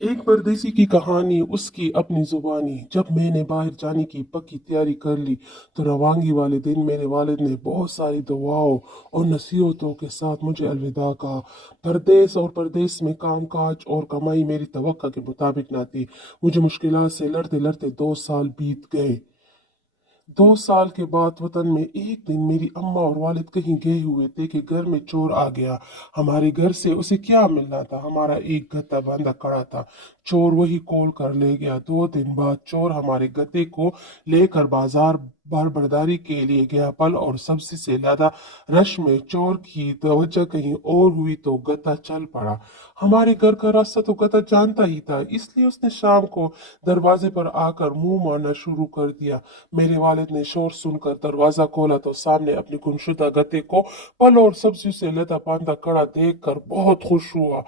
एक परदेसी की कहानी, उसकी अपनी जुबानी। जब मैंने बाहर जाने की पक्की तैयारी कर ली तो रवानगी वाले दिन मेरे वालिद ने बहुत सारी दुआओं और नसीहतों के साथ मुझे अलविदा कहा। परदेस में कामकाज और कमाई मेरी तवक्का के मुताबिक ना थी। मुझे मुश्किलात से लड़ते लड़ते 2 साल बीत गए। 2 साल के बाद वतन में एक दिन मेरी अम्मा और वालिद कहीं गए हुए थे कि घर में चोर आ गया। हमारे घर से उसे क्या मिलना था? हमारा एक गत्ता बांधा खड़ा था। चोर वही खोल कर ले गया। 2 दिन बाद चोर हमारे गत्ते को लेकर बाजार बरबरदारी के लिए गया। फल और सब्जी से ज्यादा रश में चोर की तवज्जो कहीं और हुई तो गत्ता चल पड़ा। हमारे घर का रास्ता तो गत्ता जानता ही था, इसलिए उसने शाम को दरवाजे पर आकर मुंह मारना शुरू कर दिया। मेरे वालिद ने शोर सुनकर दरवाजा खोला तो सामने अपनी गुमशुदा गते को फल और सब्जियों से लदा पांदा खड़ा देखकर बहुत खुश हुआ।